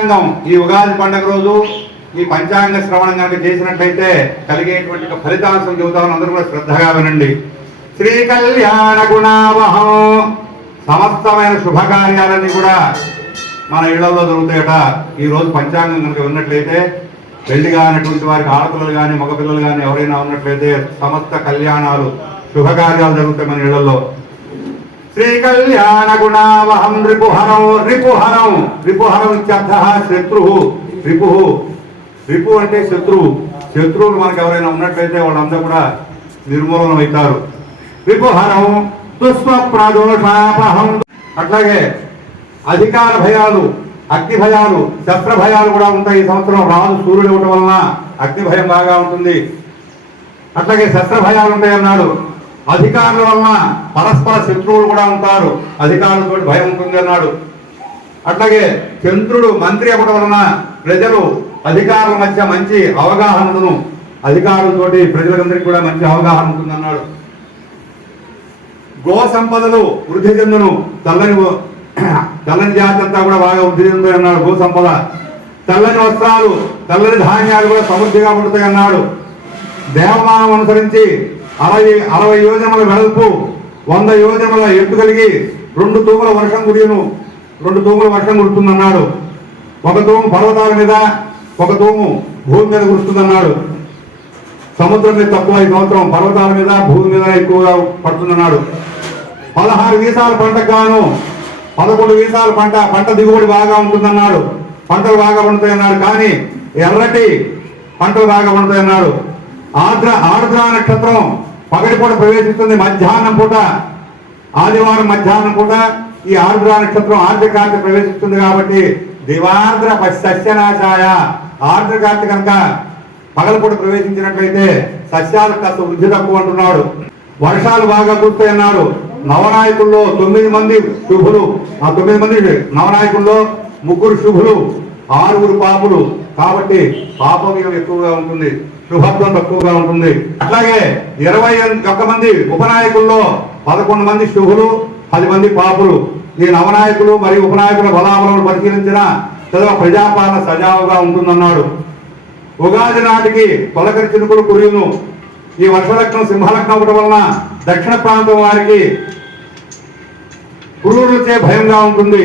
పంచాంగం ఈ ఉగాది పండుగ రోజు ఈ పంచాంగ శ్రవణం కనుక చేసినట్లయితే కలిగేటువంటి ఫలితాంశం చెబుతామని అందరూ కూడా శ్రద్ధగా వినండి. శ్రీ కళ్యాణ గుణావహం, సమస్తమైన శుభకార్యాలన్నీ కూడా మన ఇళ్లలో దొరుకుతాయట. ఈ రోజు పంచాంగం కనుక విన్నట్లయితే పెళ్లి కానటువంటి వారికి ఆడపిల్లలు కానీ మగపిల్లలు కానీ ఎవరైనా ఉన్నట్లయితే సమస్త కళ్యాణాలు శుభకార్యాలు జరుగుతాయి మన ఇళ్లలో. శ్రీ కళ్యాణ గుణావహం రిపుహరం, రిపుహరం రిపుహరం ఇత్యర్థ శత్రు. రిపు అంటే శత్రువు. శత్రువులు మనకు ఎవరైనా ఉన్నట్లయితే వాళ్ళంతా కూడా నిర్మూలనం అవుతారు. రిపుహరం దుస్వప్నదోషాపహం. అట్లాగే అధికార భయాలు, అగ్ని భయాలు, శస్త్ర భయాలు కూడా ఉంటాయి. ఈ సంవత్సరం రాజు సూర్యుడు ఇవ్వటం వలన అగ్ని భయం బాగా ఉంటుంది. అట్లాగే శస్త్ర భయాలు ఉంటాయి అన్నాడు. అధికారుల వలన పరస్పర శత్రువులు కూడా ఉంటారు, అధికారులతో భయం ఉంటుంది అన్నాడు. అట్లాగే చంద్రుడు మంత్రి అవ్వడం వలన ప్రజలు అధికారుల మధ్య మంచి అవగాహనను, అధికారులతోటి ప్రజలందరికీ కూడా మంచి అవగాహన ఉంటుంది అన్నాడు. గో సంపదలు వృద్ధి చెందును, తెల్లని జాతి అంతా కూడా బాగా వృద్ధి చెందుతాయి అన్నాడు. గో సంపద, తెల్లని వస్త్రాలు, తెల్లని ధాన్యాలు కూడా సమృద్ధిగా పడుతాయి అన్నాడు. దేవమానం అనుసరించి 60 యోజనముల వెడల్పు, 100 యోజనముల ఎత్తు కలిగి 2 తూముల వర్షం కురియను, 2 తూముల వర్షం కురుతుందన్నాడు. 1 తూము పర్వతాల మీద, 1 తూము భూమి మీద కురుస్తుందన్నాడు. సముద్రం మీద తక్కువ, ఈ సంవత్సరం పర్వతాల మీద భూమి మీద ఎక్కువగా పడుతుందన్నాడు. 16 వీసాల పంటకు గాను 11 వీసాల పంట దిగుబడి బాగా ఉంటుందన్నాడు. పంటలు బాగా పండుతాయి అన్నాడు. కానీ ఎర్రటి పంటలు బాగా పండుతాయి అన్నాడు. ఆర్ద్ర నక్షత్రం పగటిపూట ప్రవేశిస్తుంది మధ్యాహ్నం పూట, ఆదివారం మధ్యాహ్నం పూట ఈ ఆర్ద్ర నక్షత్రం ఆర్ద్రకార్తె ప్రవేశిస్తుంది. కాబట్టి దివార్ద్ర సస్యనాశాయ, ఆర్ద్రకార్తె కనుక పగలపూట ప్రవేశించినట్లయితే సస్యాలకు కాస్త వృద్ధి తక్కువ అంటున్నాడు. వర్షాలు బాగా కురుస్తాయి అన్నాడు. నవనాయకుల్లో 9 మంది శుభులు, ఆ 9 మంది నవనాయకుల్లో 3 శుభులు, 6 పాపులు. కాబట్టి పాపవ్యం ఎక్కువగా ఉంటుంది, శుభత్వం తక్కువగా ఉంటుంది. అట్లాగే 21 మంది ఉపనాయకుల్లో 11 మంది శుభులు, 10 మంది పాపులు. ఈ నవనాయకులు మరియు ఉపనాయకుల బలాబలను పరిశీలించిన ప్రజాపాలన సజావుగా ఉంటుందన్నాడు. ఉగాది నాటికి తొలకరి చినుకులు కురియును. ఈ వర్షలగ్నం సింహలగ్నం అవడం వలన దక్షిణ ప్రాంతం వారికి పురుగులచే భయంగా ఉంటుంది.